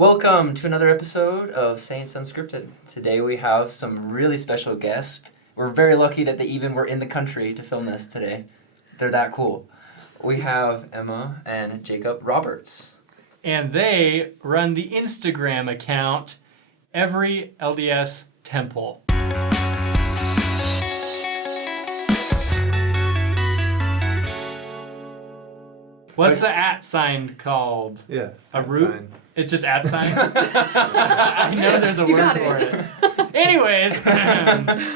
Welcome to another episode of Saints Unscripted. Today we have some really special guests. We're very lucky that they even were in the country to film this today. They're that cool. We have Emma and Jacob Roberts. And they run the Instagram account, EVERY LDS Temple. What's the @ sign called? Yeah. A root? Sign. It's just @ sign? I know there's a word for it. Anyways,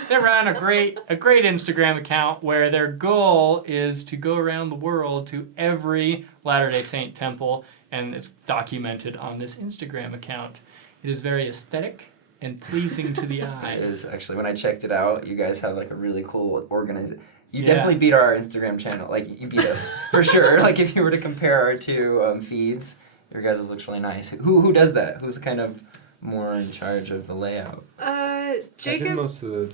they run a great Instagram account where their goal is to go around the world to every Latter-day Saint temple, and it's documented on this Instagram account. It is very aesthetic and pleasing to the eye. It is actually, when I checked it out, you guys have like a really cool organization. You definitely beat our Instagram channel. Like, you beat us, for sure. Like, if you were to compare our two feeds, your guys' looks really nice. Who does that? Who's kind of more in charge of the layout? Jacob. I do most of the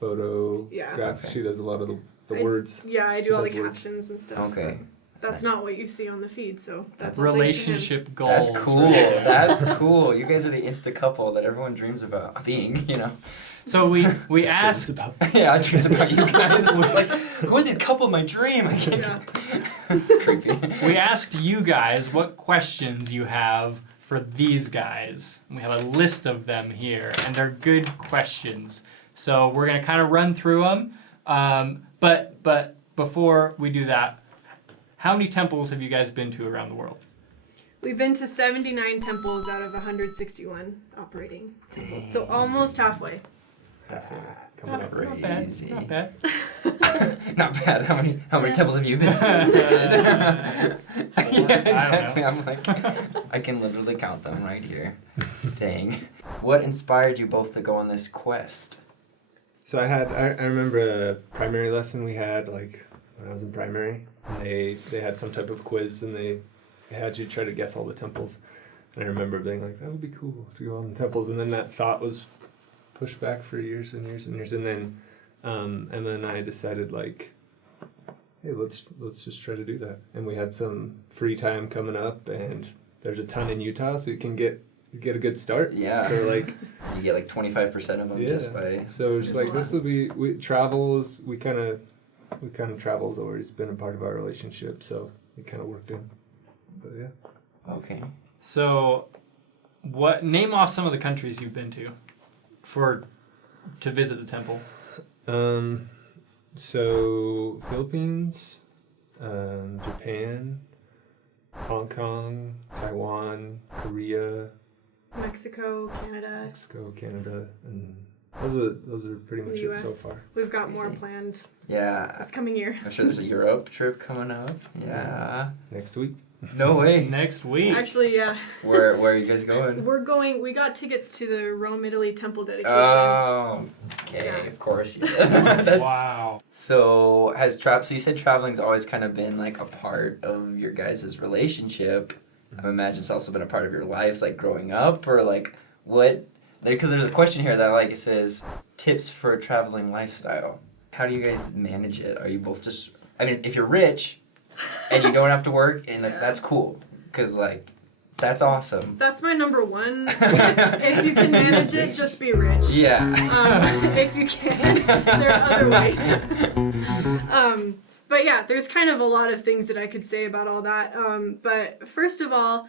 photo. Yeah. Okay. She does a lot of the words. Yeah, I She do all the does words. captions and stuff. Okay. That's not what you see on the feed, so that's Relationship goals. That's cool. Right? That's cool. You guys are the Insta couple that everyone dreams about being, you know. So we asked... Yeah, I dreams about you guys. It's like, who are the couple of my dream? I can't. Yeah. It's creepy. We asked you guys what questions you have for these guys. We have a list of them here, and they're good questions. So we're going to kind of run through them. But before we do that, how many temples have you guys been to around the world? We've been to 79 temples out of 161 operating temples, so almost halfway. Coming up Not bad. crazy. Not bad. Not bad. How many temples have you been to? Yeah, exactly. I'm like, I can literally count them right here. Dang. What inspired you both to go on this quest? So I remember a primary lesson we had, like, when I was in primary. They had some type of quiz, and they had you try to guess all the temples. And I remember being like, that would be cool to go on the temples. And then that thought was pushed back for years and years and years. And then I decided, like, hey, let's just try to do that. And we had some free time coming up, and there's a ton in Utah, so you can get a good start. Yeah. So, like, you get like 25% of them just by. So it's like, this will be travels. We kind of travel's always been a part of our relationship, so it kind of worked in. But yeah. Okay. So, name off some of the countries you've been to to visit the temple. So Philippines, Japan, Hong Kong, Taiwan, Korea, Mexico, Canada, and those are pretty much the it so US. far. We've got more Crazy. planned Yeah. this coming year. I'm sure there's a Europe trip coming up. Yeah. Next week. No way. Next week. Actually, yeah. Where are you guys going? We got tickets to the Rome, Italy temple dedication. Oh, okay. Yeah. Of course you did. That's, Wow. So so you said traveling's always kind of been like a part of your guys' relationship. I imagine it's also been a part of your lives, like growing up, or like what? Because there's a question here that like it says tips for a traveling lifestyle. How do you guys manage it? Are you both just? I mean, if you're rich and you don't have to work, and that's cool, because like that's awesome. That's my number one. If you can manage it, just be rich. Yeah. If you can't, there are other ways. But yeah, there's kind of a lot of things that I could say about all that. But first of all,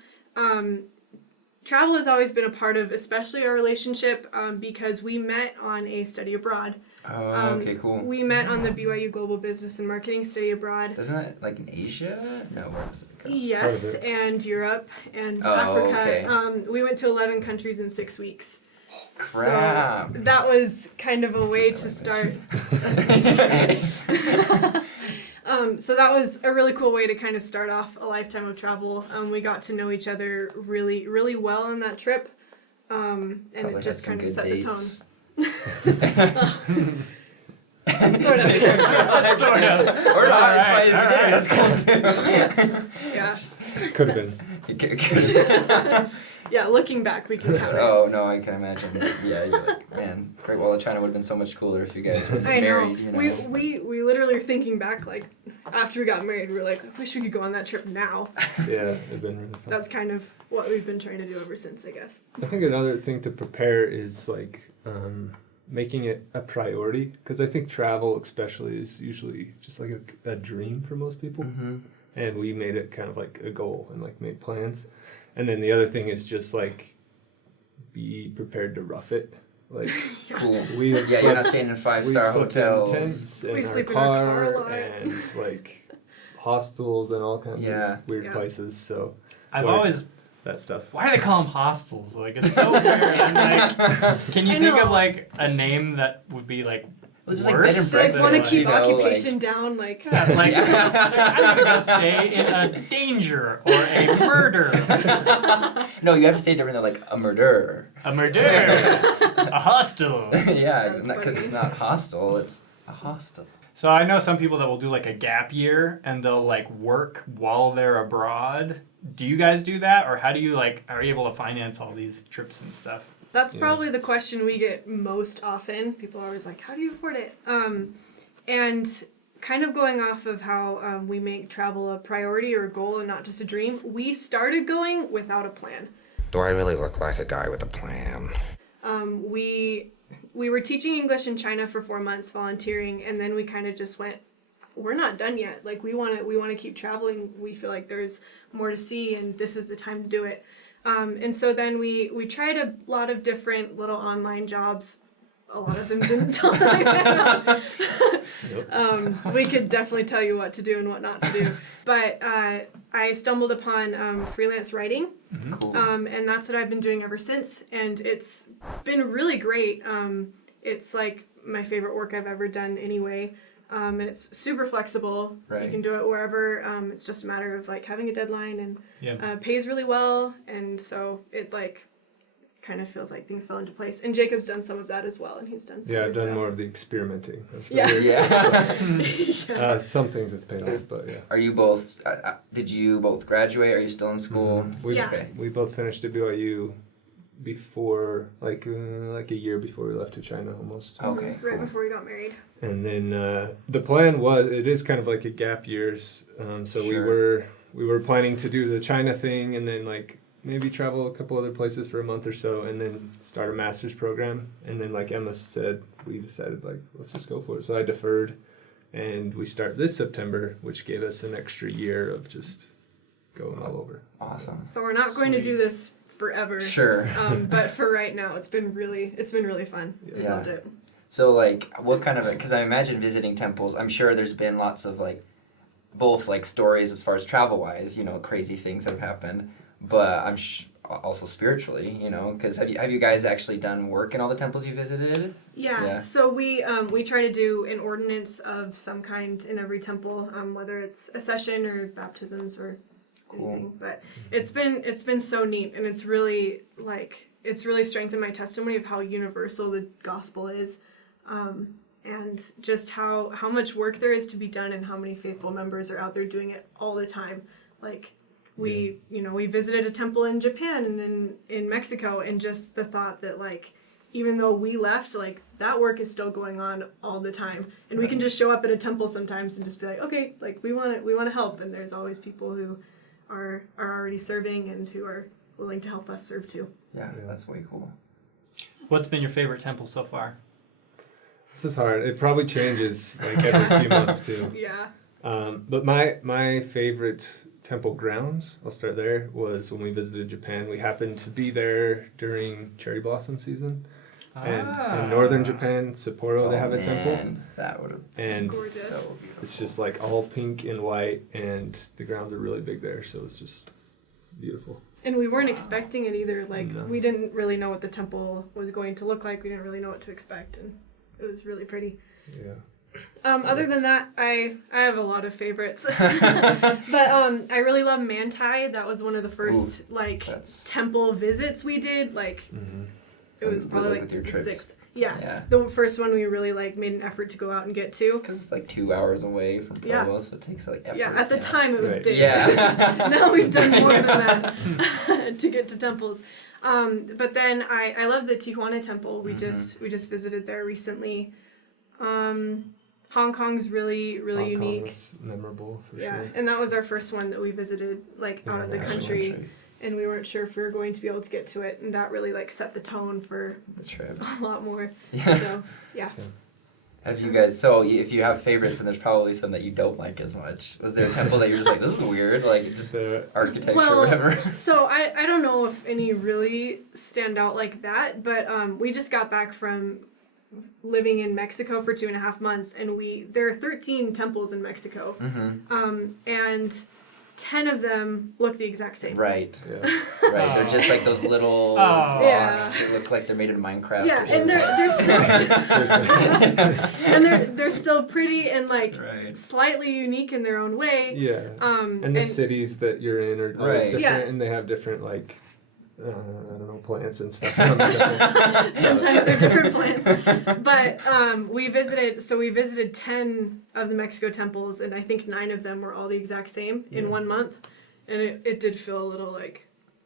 travel has always been a part of, especially our relationship, because we met on a study abroad. Oh, okay, cool. We met on the BYU Global Business and Marketing Study Abroad. Isn't that like in Asia? No, where does it go? Yes, and Europe and Oh, Africa. okay. We went to 11 countries in 6 weeks. Crap. So that was kind of a way to start. So that was a really cool way to kind of start off a lifetime of travel. We got to know each other really, really well on that trip, and Probably it just had some kind of set good the tone. dates. Sort of. Sort of. Or not, All it's fine right, if you all did, right. that's cool too. Yeah. Could have been. Yeah, looking back, we can count it. Oh no, I can imagine. Yeah, you're like, man, Great Wall of China would have been so much cooler if you guys were I know. married. You know. We literally are thinking back, like, after we got married, we were like, I wish we could go on that trip now. Yeah, it'd been really fun. That's kind of what we've been trying to do ever since, I guess. I think another thing to prepare is like making it a priority, because I think travel especially is usually just like a dream for most people. Mm-hmm. And we made it kind of like a goal and like made plans. And then the other thing is just like be prepared to rough it. Like Cool. we Yeah, slept, you're not staying in 5-star slept hotels. in tents We in our sleep in our car a car lot. and like hostels and all kinds Yeah. of weird Yeah. places. So I've Or- always. that stuff. Why do they call them hostels? Like, it's so weird. I'm like, can you I think of know. like a name that would be like Well, just like worse? bed and They like, breakfast, want to you keep know, occupation down, like... Yeah, like, Yeah. I'm gonna go stay in a danger or a murder, No, you have to say it different. They're like a murderer. a murder, a hostel. Yeah, That's because funny. it's not hostel, it's a hostel. So I know some people that will do like a gap year and they'll like work while they're abroad. Do you guys do that, or how do you like are you able to finance all these trips and stuff? That's Yeah. probably the question we get most often. People are always like, how do you afford it? And kind of going off of how we make travel a priority or a goal and not just a dream, we started going without a plan. Do I really look like a guy with a plan? We were teaching English in China for 4 months, volunteering, and then we kind of just went, we're not done yet. Like we want to keep traveling. We feel like there's more to see, and this is the time to do it. And so then we tried a lot of different little online jobs. A lot of them didn't tell we could definitely tell you what to do and what not to do. But I stumbled upon freelance writing. Cool. And that's what I've been doing ever since. And it's been really great. It's like my favorite work I've ever done anyway. And it's super flexible. Right. You can do it wherever. It's just a matter of like having a deadline and Yeah. pays really well. And so it like kind of feels like things fell into place. And Jacob's done some of that as well. And he's done some Yeah, other I've done stuff. more of the experimenting. That's the Yeah. weird Yeah. stuff. Some things have paid off, but yeah. Are you both? Did you both graduate? Are you still in school? We, Yeah. Okay. we both finished at BYU before, like a year before we left to China almost. Okay. Right Cool. before we got married. And then the plan was, it is kind of like a gap years. So Sure. we were planning to do the China thing and then like maybe travel a couple other places for a month or so and then start a master's program. And then like Emma said, we decided like, let's just go for it. So I deferred and we start this September, which gave us an extra year of just going all over. Awesome. So we're not going to do this forever. Sure. But for right now, it's been really fun. I Yeah. loved it. So like, what kind of? Because I imagine visiting temples. I'm sure there's been lots of like, both like stories as far as travel wise. You know, crazy things that have happened. But I'm also spiritually. You know, because have you guys actually done work in all the temples you visited? Yeah. Yeah. So we try to do an ordinance of some kind in every temple, whether it's a session or baptisms or Cool. anything. But it's been so neat, and it's really strengthened my testimony of how universal the gospel is, and just how much work there is to be done, and how many faithful members are out there doing it all the time. Like we visited a temple in Japan and in Mexico, and just the thought that like, even though we left, like that work is still going on all the time, and we can just show up at a temple sometimes and just be like, okay, like we want to help, and there's always people who are already serving and who are willing to help us serve too. Yeah, that's way cool. What's been your favorite temple so far? This is hard. It probably changes like every few months too. Yeah. But my favorite temple grounds, I'll start there, was when we visited Japan. We happened to be there during cherry blossom season. And in northern Japan, Sapporo, they have a temple. That would have And Gorgeous. so beautiful. it's just like all pink and white, and the grounds are really big there, so it's just beautiful. And we weren't expecting it either. Like No. we didn't really know what the temple was going to look like. We didn't really know what to expect, and it was really pretty. Yeah. Other than that, I have a lot of favorites. But I really love Manti. That was one of the first That's temple visits we did. Like Mm-hmm. it was With, probably like, like with your the trips. 6th. Yeah. The first one we really like made an effort to go out and get to. Because it's like 2 hours away from Yeah. Provo, so it takes like effort. Yeah, at the time it was Right. big. Yeah. Now we've done more than that to get to temples. But then I love the Tijuana temple. We just visited there recently. Hong Kong's really Hong Kong unique. was memorable for Yeah, sure. and that was our first one that we visited like out of the country, and we weren't sure if we were going to be able to get to it, and that really like set the tone for The trip. a lot more. Yeah. So yeah. Have you guys, so if you have favorites, then there's probably some that you don't like as much. Was there a temple that you're just like, this is weird, like just So, architecture or whatever? So I don't know if any really stand out like that, but we just got back from living in Mexico for 2.5 months, and there are 13 temples in Mexico, and 10 of them look the exact same. Right. yeah. Right. They're just like those little Oh. Yeah. blocks that look like they're made in Minecraft. Yeah, or and they're still pretty and like Right. slightly unique in their own way. Yeah. And the cities that you're in are always Right. different, Yeah. and they have different like I don't know, plants and stuff. Sometimes they're different plants. But we visited 10 of the Mexico temples, and I think 9 of them were all the exact same in 1 month. And it did feel a little like,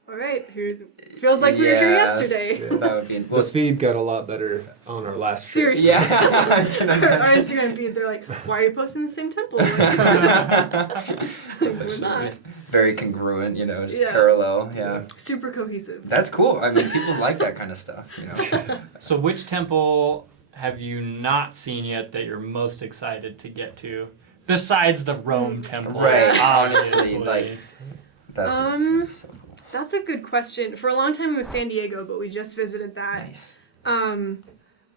all right, here feels like we were here Yes, yesterday. Yeah. That would be The feed got a lot better on our last trip. Seriously. Yeah, I can Our imagine. Instagram feed, they're like, why are you posting the same temple? That's We're actually not. very congruent, just Yeah. parallel. Yeah. Super cohesive. That's cool. I mean, people like that kind of stuff, So which temple have you not seen yet that you're most excited to get to? Besides the Rome temple. Right, obviously. honestly, like, That sounds so cool. That's a good question. For a long time it was San Diego, but we just visited that. Nice.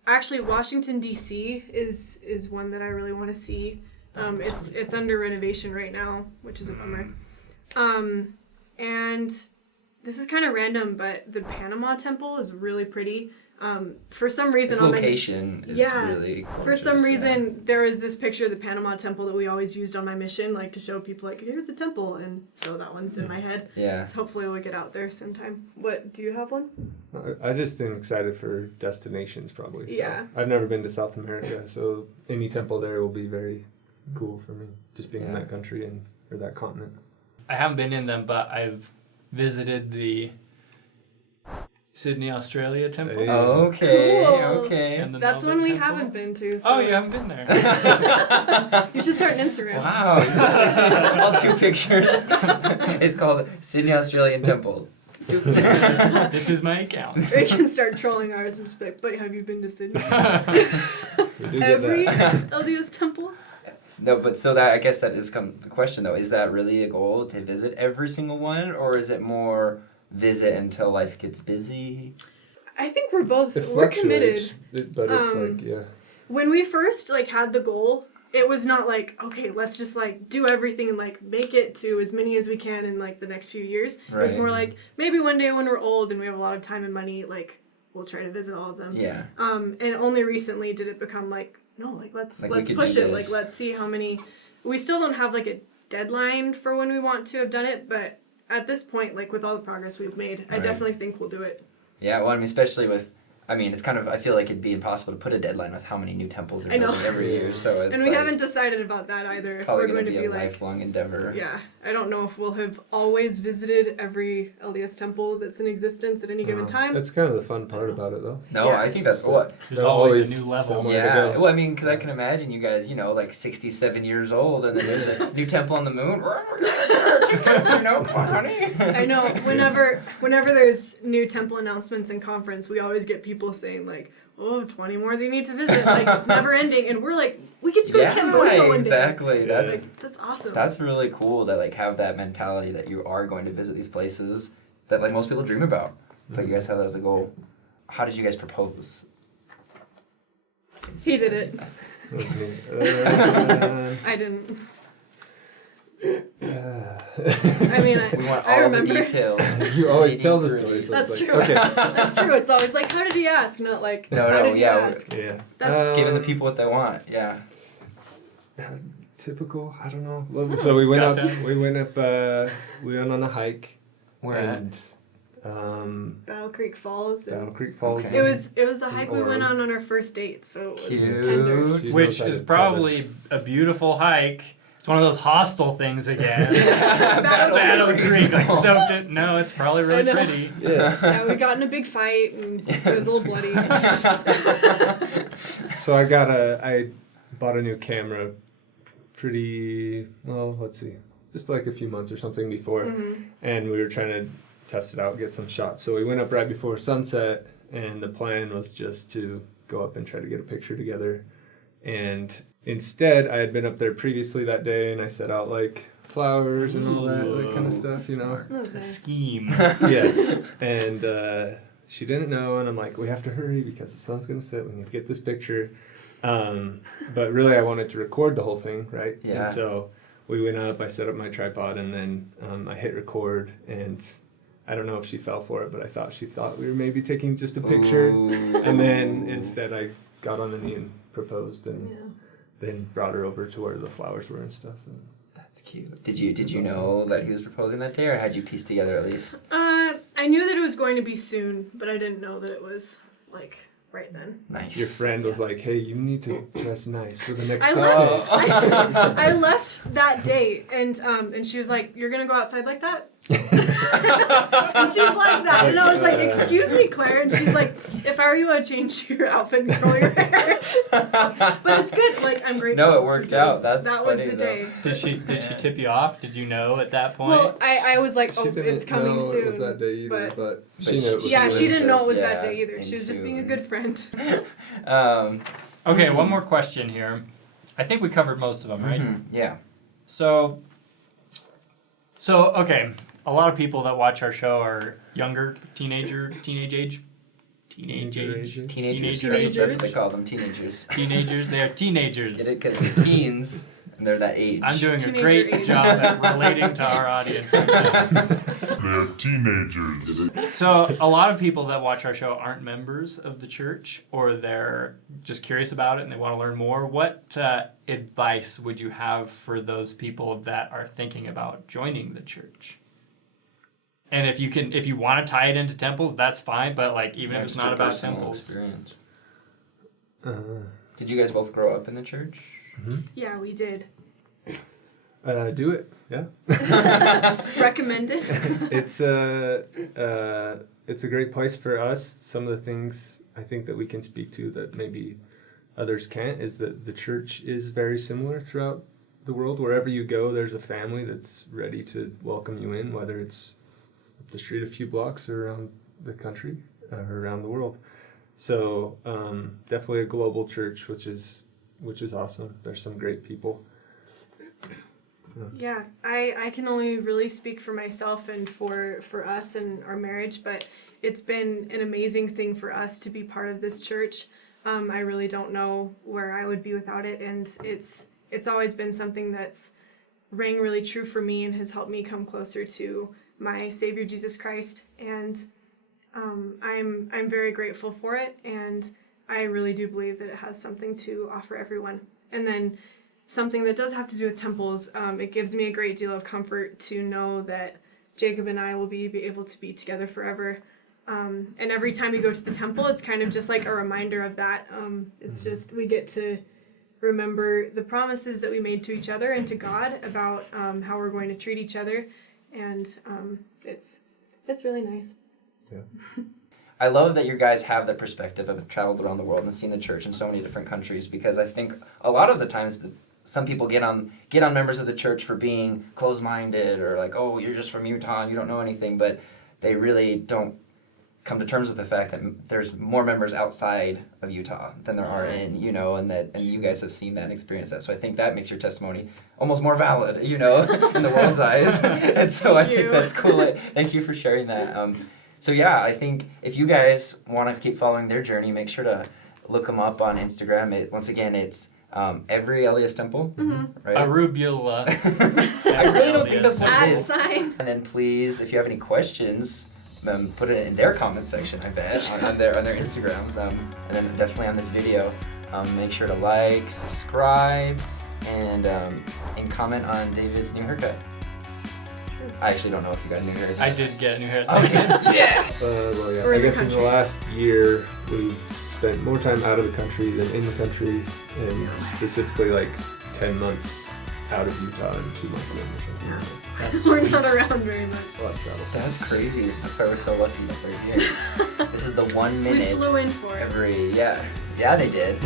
Actually, Washington D.C. is one that I really want to see. It's under renovation right now, which is a bummer. And this is kind of random, but the Panama Temple is really pretty. For some reason, This location is really gorgeous. For some reason, there was this picture of the Panama Temple that we always used on my mission, like to show people, like, here's a temple, and so that one's in my head. Yeah. So hopefully we'll get out there sometime. What, do you have one? I just am excited for destinations, probably. So. Yeah. I've never been to South America, so any temple there will be very cool for me, just being in that country or that continent. I haven't been in them, but I've visited the Sydney, Australia temple. Hey. Okay, Cool. okay. And the That's Melbourne one we temple. haven't been to. So Oh, you haven't been there. You should start an Instagram. Wow. All 2 pictures. It's called Sydney Australian Temple. This is my account. We can start trolling ours and just be like, but have you been to Sydney? We do get Every that. LDS temple? No, but so that, I guess that is the question though. Is that really a goal to visit every single one, or is it more visit until life gets busy? I think we're both, It we're fluctuates, committed. but it's When we first had the goal, it was not like, okay, let's just do everything and make it to as many as we can in the next few years. It was Right. more like, maybe one day when we're old and we have a lot of time and money, we'll try to visit all of them. Yeah. And only recently did it become no, let's we let's could push do it. this. Let's see how many. We still don't have a deadline for when we want to have done it, but at this point, with all the progress we've made, I Right. definitely think we'll do it. Yeah, well, I mean, especially with, it's kind of, I feel like it'd be impossible to put a deadline with how many new temples are I know. building every year, so it's And we haven't decided about that either. it's If probably we're going to be be a lifelong endeavor. yeah, I don't know if we'll have always visited every LDS temple that's in existence at any given time. That's kind of the fun part about it, though. No, I Yes. think that's what. There's always a new level. somewhere to Yeah, go. well, because I can imagine you guys, 67 years old, and then there's a new temple on the moon. Come on, honey. I know. Whenever there's new temple announcements and conference, we always get people saying 20 more that you need to visit. It's never ending, and we're we get to go to Cambodia one day. Exactly. Yeah. That's awesome. That's really cool to have that mentality that you are going to visit these places that most people dream about, but you guys have that as a goal. How did you guys propose? He did it. That was me. I didn't. I I mean, We want I all the remember. details. You always Nitty tell the gritty. story. So That's it's true. Okay. That's true. It's always how did he ask? Not how did he yeah, ask? Yeah. That's Just giving the people what they want. Yeah. Typical. I don't know. So we went Got up. that. We went up. We went on a hike. Where at? and, Battle Creek Falls. And Battle Creek Falls. Okay. It was a hike we went Orem. on our first date, so it was Cute. tender. She Which knows how is to tell probably a beautiful hike. It's one of those hostel things again. Battle Battle Creek, like Falls. soaked it. No, it's probably I really know. pretty. Yeah. Yeah, we got in a big fight and it was a little bloody. So I bought a new camera pretty, well, let's see, just like a few months or something before. Mhm. And we were trying to test it out, get some shots. So we went up right before sunset, and the plan was just to go up and try to get a picture together. And instead, I had been up there previously that day, and I set out like flowers and all that kind of stuff, you know. That was nice. Scheme. Yes. And she didn't know, and I'm like, we have to hurry because the sun's gonna set. We need to get this picture. But really, I wanted to record the whole thing, right? Yeah. And so we went up. I set up my tripod, and then I hit record. And I don't know if she fell for it, but I thought she thought we were maybe taking just a picture. Ooh. And then instead, I got on the knee and proposed, and Yeah. then brought her over to where the flowers were and stuff. And That's cute. Did you know that he was proposing that day, or had you pieced together at least? I knew that it was going to be soon, but I didn't know that it was like right then. Nice. your friend was like, "Hey, you need to dress nice for the next I Sunday." left. I left that date, and she was like, "You're gonna go outside like that?" And she's like that, and I was like, "Excuse me, Claire," and she's like, "If I were you, I'd change your outfit and curl your hair." But it's good. Like I'm grateful. No, it worked out. because That's that was funny, the though. day. Did she tip you off? Did you know at that point? Well, I was like, She "Oh, didn't it's coming know soon." it was that day either, but- but But she knew it was. Yeah, was she didn't know it was just, that day yeah, either. She was just being a into- good friend. Okay, one more question here. I think we covered most of them, right? Mhm, yeah. So okay, a lot of people that watch our show are younger, teenage age. Teenagers. Teenagers. That's what they call them. Teenagers. Teenagers, they are teenagers. Get it? Because they're teens, and they're that age. I'm doing a Teenager great age. job at relating to our audience right now. They're teenagers. So a lot of people that watch our show aren't members of the church, or they're just curious about it and they want to learn more. What advice would you have for those people that are thinking about joining the church? And if you want to tie it into temples, that's fine. But like, even if it's not about Personal temples, experience. Uh, Did you guys both grow up in the church? Yeah, we did. do it. Yeah. Recommended. It's a great place for us. Some of the things I think that we can speak to that maybe others can't is that the church is very similar throughout the world. Wherever you go, there's a family that's ready to welcome you in, whether it's up the street a few blocks or around the country or around the world. So definitely a global church, which is awesome. There's some great people. Yeah, I can only really speak for myself and for us and our marriage, but it's been an amazing thing for us to be part of this church. I really don't know where I would be without it, and it's always been something that's rang really true for me and has helped me come closer to my Savior Jesus Christ. And I'm very grateful for it, and I really do believe that it has something to offer everyone. And then something that does have to do with temples, it gives me a great deal of comfort to know that Jacob and I will be able to be together forever. And every time we go to the temple, it's kind of just like a reminder of that. It's just, we get to remember the promises that we made to each other and to God about how we're going to treat each other. And it's really nice. Yeah. I love that you guys have the perspective of traveled around the world and seen the church in so many different countries, because I think a lot of the times some people get on members of the church for being closed-minded or like, oh, you're just from Utah and you don't know anything, but they really don't come to terms with the fact that there's more members outside of Utah than there are in, and you guys have seen that and experienced that. So I think that makes your testimony almost more valid, in the world's eyes. And so I think that's cool. Thank you for sharing that. So yeah, I think if you guys want to keep following their journey, make sure to look them up on Instagram. Once again, it's EVERY LDS Temple, right? Arubula. I really don't think that's what it is. @ And then please, if you have any questions, put it in their comment section, I bet, on their Instagrams. And then definitely on this video, make sure to like, subscribe, and comment on David's new haircut. I actually don't know if you got new hair. I did get a new hair. Okay. Yeah. Well, yeah. Or I in the guess in the country. last year, we've spent more time out of the country than in the country, and specifically like 10 months out of Utah and 2 months in or something. Yeah. That's, We're not around very much. It's a lot of travel. that's crazy. That's why we're so lucky that we're here. This is the 1 We minute flew in for it. every, yeah. Yeah, they did.